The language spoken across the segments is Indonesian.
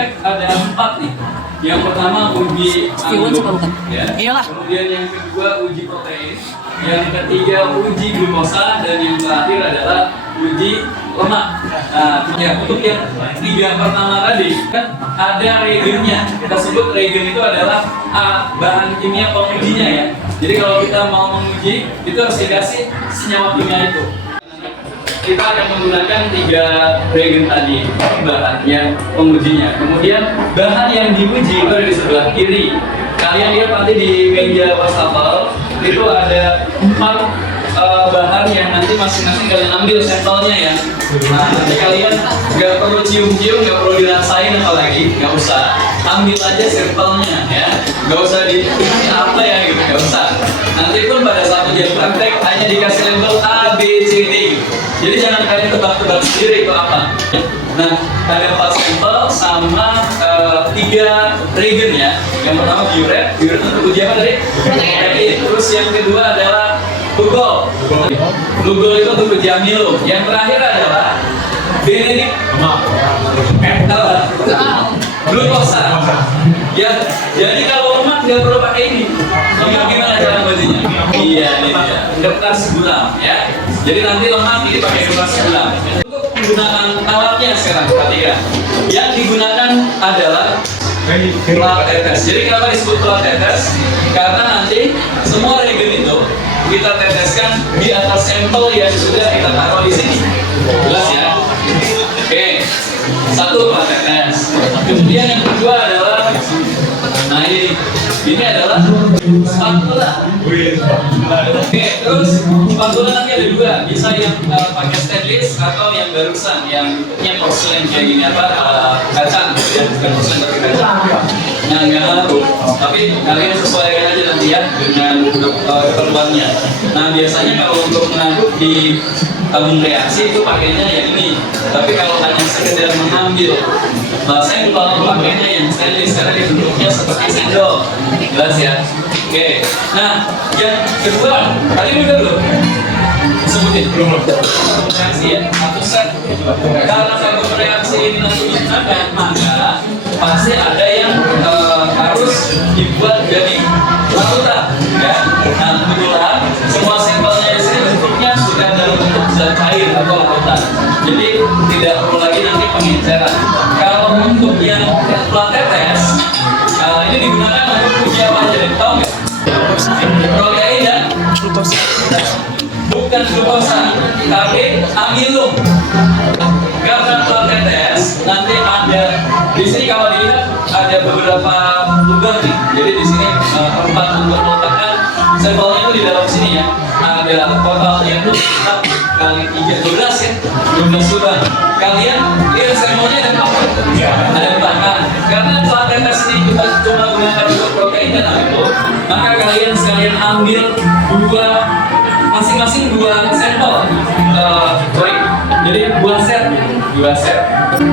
praktek ada 4 nih. Yang pertama uji anggur, ya. Kemudian yang kedua uji protein, yang ketiga uji glukosa, dan yang terakhir adalah uji lemak. Nah, ya, untuk yang 3 pertama tadi kan ada reagennya. Kita sebut reagen itu adalah bahan kimia pengujinya ya. Jadi kalau kita mau menguji itu harus dikasih senyawa kimia itu. Kita akan menggunakan 3 reagen tadi, bahan yang pengujinya. Kemudian bahan yang diuji itu ada di sebelah kiri. Kalian lihat nanti di meja wastafel itu ada 4 bahan yang nanti masing-masing kalian ambil sampelnya ya. Nah, nanti kalian nggak perlu cium-cium, nggak perlu dirasain apalagi, nggak usah. Ambil aja sampelnya ya, nggak usah di apa ya gitu, nggak usah. Nanti pun pada saat ujian praktek hanya dikasih label A, B, C, D. Jadi jangan kalian tebak-tebak sendiri itu apa. Nah, ada 4 sampel sama 3 reagen ya. Yang pertama biuret untuk uji apa tadi? Protein. Terus yang kedua adalah glukol. Glukol itu untuk uji amilo. Yang terakhir adalah benedict glukosa. Ya, jadi kalau lemak nggak perlu pakai ini. Lemak gimana cara mengujinya? Iya, ini dia. Kertas gula ya. Jadi nanti lemak ini pakai kertas gula. Untuk penggunaan alatnya sekarang perhatikan. Yang digunakan adalah pelat tetes. Jadi kenapa disebut pelat tetes? Karena nanti semua reagen itu kita teteskan di atas sampel yang sudah kita taruh di sini. Jelas ya? Oke. 1 pelat tetes. Kemudian yang kedua adalah, nah ini adalah spatula. Oke, terus spatula nanti ada 2, bisa yang pakai stainless atau yang barusan, yang bentuknya porselen kayak gini kaca, ya, bukan porselen tapi kaca. Nah, nggak ngaruh, tapi kalian sesuaikan aja nanti ya dengan keperluannya. Nah, biasanya kalau untuk mengangkut di tabung reaksi itu pakainya yang ini. Tapi kalau hanya sekedar mengambil sampel, pakainya yang stainless karena dia bentuknya seperti sendok. Jelas ya? Oke. Nah, yang kedua, tadi udah belum? Sebutin. Belum. Reaksi ya, satu set. Karena tabung reaksi ini nanti digunakan, maka pasti ada yang harus dibuat jadi larutan, ya. Nah, kebetulan semua sampelnya di sini bentuknya sudah dalam bentuk zat cair atau larutan. Jadi tidak perlu lagi nanti pengenceran. Kalau untuk yang pelat tetes, ini digunakan untuk uji apa aja? Tahu nggak? Protein dan glukosa. Bukan glukosa, tapi amilum. Karena pelat tetes nanti ada di sini, kalau dilihat ada beberapa lubang nih. Jadi di sini tempat untuk meletakkan sampelnya itu di dalam sini ya. Ada totalnya itu kali 3, 12 ya, 12 lubang. Kalian lihat sampelnya ada apa? Ada bahan. Karena pelat tetes ini kita cuma gunakan untuk protein dan amilo, maka kalian sekalian ambil masing-masing 2 sampel. Jadi 2 set.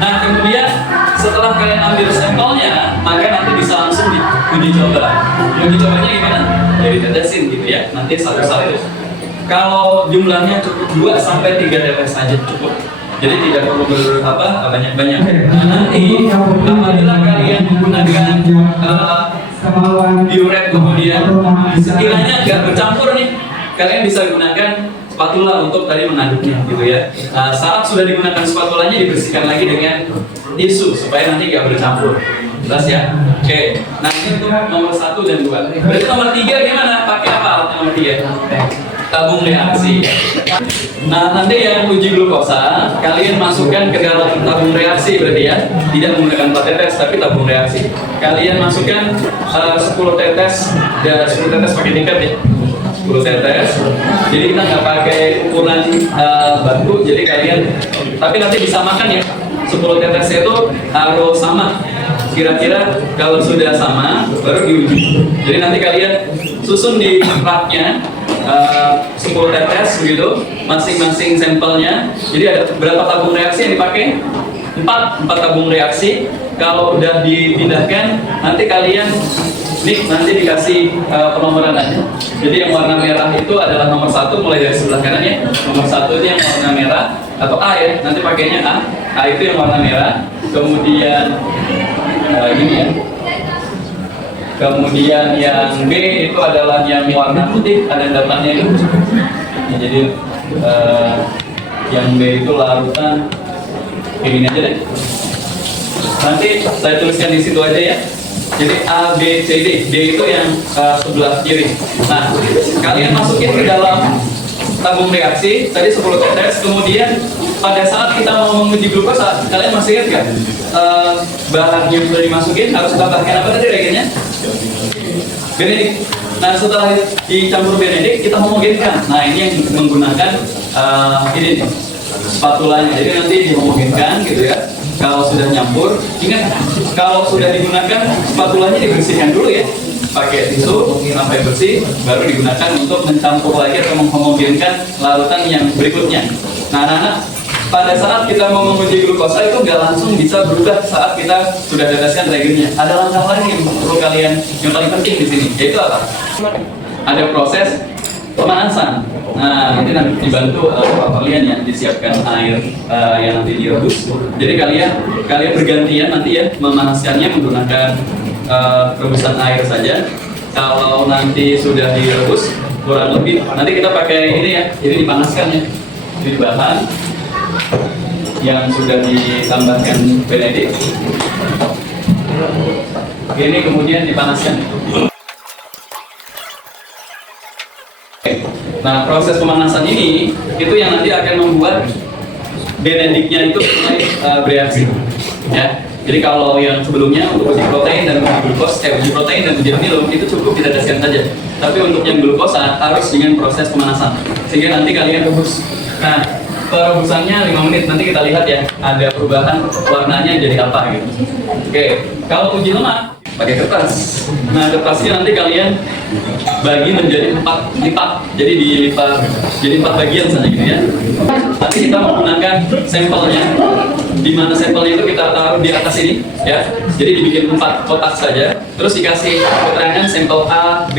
Nah, kemudian setelah kalian ambil sampelnya, maka nanti bisa langsung diuji coba. Uji cobanya gimana? Jadi tetesin gitu ya. Nanti satu-satu. Kalau jumlahnya cukup 2 sampai 3 tetes saja cukup. Jadi tidak perlu banyak-banyak. Nah, nanti apabila kalian menggunakan biuret, kemudian sekiranya nggak bercampur nih, kalian bisa gunakan spatula untuk tadi mengaduknya gitu ya. Saat sudah digunakan spatulanya, dibersihkan lagi dengan tisu supaya nanti nggak bercampur. Jelas ya? Oke. Nah, ini untuk nomor 1 dan 2. Berarti nomor 3 gimana? Pakai apa alat nomor 3? Tabung reaksi. Nah, nanti yang uji glukosa, kalian masukkan ke dalam tabung reaksi berarti ya. Tidak menggunakan pelat tetes, tapi tabung reaksi. Kalian masukkan 10 tetes, dan 10 tetes pakai tingkat ya. 10 tetes. Jadi kita nggak pakai ukuran batu, jadi kalian, tapi nanti disamakan ya. 10 tetes itu harus sama. Kira-kira kalau sudah sama, baru diuji. Jadi nanti kalian susun di raknya 10 tetes begitu, masing-masing sampelnya. Jadi ada berapa tabung reaksi yang dipakai? 4 tabung reaksi. Kalau udah dipindahkan, nanti kalian Ini nanti dikasih penomoran aja. Jadi yang warna merah itu adalah nomor 1 mulai dari sebelah kanan ya. Nomor 1 itu yang warna merah atau A ya. Nanti pakainya A. A itu yang warna merah. Kemudian gini ya. Kemudian yang B itu adalah yang warna putih, ada endapannya itu. Ya, jadi yang B itu larutan kayak gini aja deh. Nanti saya tuliskan di situ aja ya. Jadi A, B, C, D. D itu yang sebelah kiri. Nah, kalian masukin ke dalam tabung reaksi. Tadi 10 tetes. Kemudian pada saat kita mau menguji glukosa, kalian masih ingat nggak? Bahan yang sudah dimasukin harus tambahkan apa tadi reagennya? Benedik. Nah, setelah dicampur benedik, kita homogenkan. Nah, ini yang menggunakan ini nih, spatulanya. Jadi nanti dihomogenkan gitu ya. Kalau sudah nyampur, ingat kalau sudah digunakan spatulanya dibersihkan dulu ya, pakai tisu sampai bersih, baru digunakan untuk mencampur lagi atau menghomogenkan larutan yang berikutnya. Nah, anak-anak, pada saat kita mau menguji glukosa itu nggak langsung bisa berubah saat kita sudah teteskan reagennya. Ada langkah lain yang perlu kalian, yang paling penting di sini, yaitu apa? Ada proses pemanasan. Nah, nanti dibantu kalian ya, disiapkan air yang nanti direbus. Jadi kalian bergantian nanti ya memanaskannya menggunakan rebusan air saja. Kalau nanti sudah direbus kurang lebih, nanti kita pakai ini ya, ini dipanaskan ya. Ini bahan yang sudah ditambahkan benedik. Ini kemudian dipanaskan. Nah, proses pemanasan ini itu yang nanti akan membuat benediknya itu mulai bereaksi. Ya. Jadi kalau yang sebelumnya untuk uji protein dan uji protein dan uji amilum itu cukup diteteskan saja. Tapi untuk yang glukosa harus dengan proses pemanasan. Sehingga nanti kalian rebus. Nah, perebusannya 5 menit. Nanti kita lihat ya, ada perubahan warnanya jadi apa gitu. Oke, kalau uji lemak pakai kertas. Nah, kertasnya nanti kalian bagi menjadi 4 lipat. Jadi dilipat jadi 4 bagian saja gitu ya. Nanti kita menggunakan sampelnya. Di mana sampelnya itu kita taruh di atas ini ya. Jadi dibikin 4 kotak saja. Terus dikasih keterangan sampel A, B,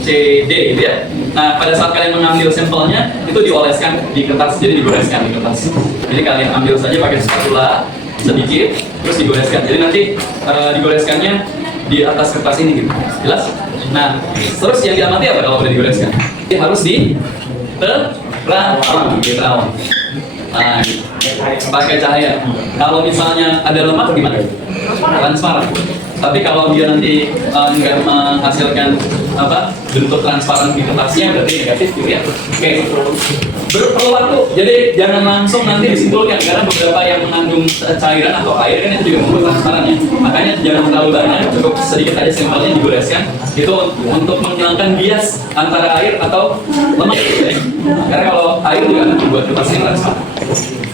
C, D gitu ya. Nah, pada saat kalian mengambil sampelnya itu dioleskan di kertas. Jadi digoreskan di kertas. Jadi kalian ambil saja pakai spatula sedikit terus digoreskan. Jadi nanti digoreskannya di atas kertas ini gitu, jelas? Nah, terus yang diamati apa kalau udah digoreskan? Harus diterawang, diterawang. Nah, pakai cahaya. Kalau misalnya ada lemak gimana? Transparan. Tapi kalau dia nanti nggak menghasilkan bentuk transparan di kertasnya, berarti negatif gitu ya. Oke. Perlu waktu, jadi jangan langsung nanti disimpulkan karena beberapa yang mengandung cairan atau air kan itu juga membuat transparan ya. Makanya jangan terlalu banyak, cukup sedikit aja sampelnya digoreskan. Itu untuk menghilangkan bias antara air atau lemak. Karena kalau air juga akan membuat kertasnya transparan.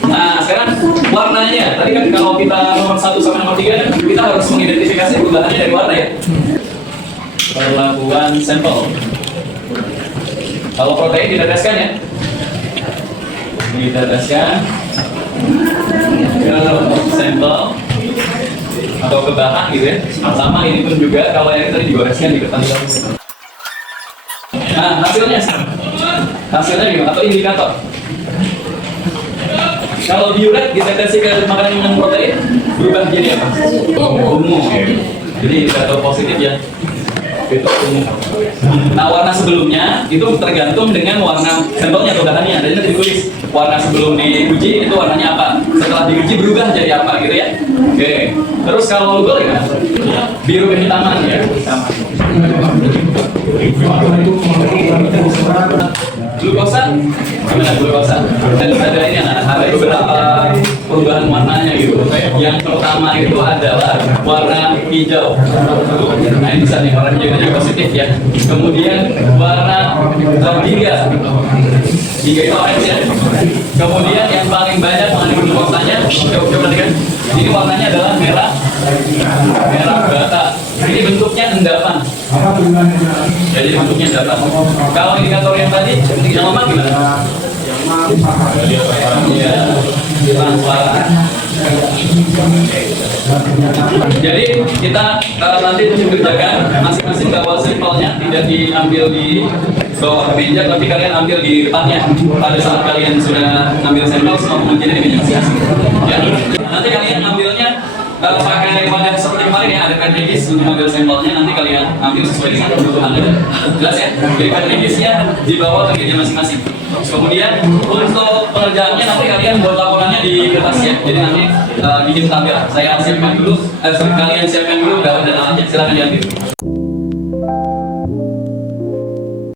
Nah, sekarang warnanya. Tadi kan kalau kita nomor 1 sampai nomor 3 kita harus mengidentifikasi perubahannya dari warna ya. Perlakuan sampel. Kalau protein diteteskan ya. Diteteskan ke sampel atau ke bahan gitu ya. Sama ini pun juga kalau yang tadi digoreskan di kertas. Nah, hasilnya gimana? Atau indikator? Kalau diuret ditetesi ke makanan yang protein berubah jadi apa? Ungu. Jadi indikator positif ya. Itu ungu. Nah, warna sebelumnya itu tergantung dengan warna sampelnya atau bahannya. Jadi nanti ditulis warna sebelum diuji itu warnanya apa. Setelah diuji berubah jadi apa gitu ya. Oke. Terus kalau gol ya, biru kehitaman ya. Glukosa, gimana glukosa? Dan ada ini ada beberapa perubahan warnanya gitu. Yang pertama itu adalah warna hijau. Nah, ini bisa nih warna hijau positif ya. Kemudian warna tiga itu orange ya. Kemudian yang paling banyak mengandung glukosanya, coba perhatikan. Ini warnanya adalah merah bata. Ini bentuknya endapan. Jadi bentuknya endapan. Kalau indikator yang tadi, yang lemak gimana? Iya, transparan. Jadi kita nanti kerjakan masing-masing bawa sampelnya, tidak diambil di bawah meja, tapi kalian ambil di depannya. Pada saat kalian sudah ambil sampel, semua pengujian di meja masing-masing. Ya. Nanti kalian ambilnya pakai wadah seperti kemarin ya, ada pen regis untuk ambil sampelnya. Nanti kalian ambil sesuai dengan kebutuhan Anda. Jelas ya? Jadi pen regisnya dibawa ke meja masing-masing. Kemudian untuk pengerjaannya nanti kalian buat laporannya di kertas ya. Jadi nanti bikin tabel. Saya siapkan dulu, kalian siapkan dulu daun dan alatnya. Silakan diambil.